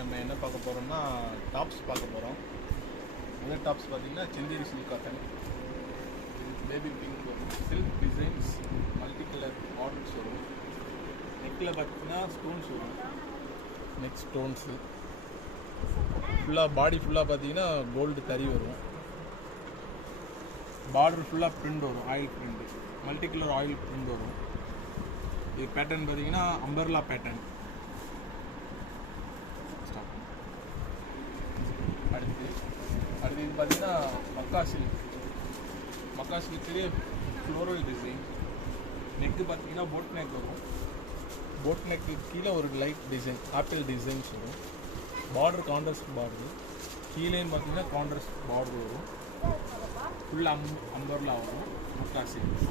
நம்ம என்ன பார்க்க போகிறோம்னா டாப்ஸ் பார்க்க போகிறோம். முதல் டாப்ஸ் பார்த்தீங்கன்னா Chanderi silk cotton, baby pink வரும், silk designs, multi colour models வரும். நெக்கில் பார்த்தீங்கன்னா ஸ்டோன்ஸ் வரும், நெக் ஸ்டோன்ஸு ஃபுல்லாக, பாடி ஃபுல்லாக பார்த்தீங்கன்னா கோல்டு தறி வரும். பார்டர் ஃபுல்லாக பிரிண்ட் வரும், oil print, multi colour oil print வரும். இது பேட்டர்ன் பார்த்தீங்கன்னா அம்பர்லா பேட்டர்ன். அடுத்து இது பார்த்தீங்கன்னா மக்கா சில்க்லேயே ஃப்ளோரல் டிசைன். நெக்கு பார்த்தீங்கன்னா போட் நெக் வரும். போட் நெக்கு கீழே ஒரு லைட் டிசைன், ஆப்பிள் டிசைன்ஸ் வரும். பார்டர் கான்ட்ராஸ்ட் பார்டர், கீழேன்னு பார்த்தீங்கன்னா கான்ட்ராஸ்ட் பார்டர் வரும். ஃபுல்லாக அம்பர்லா வரும் மக்கா சில்க்.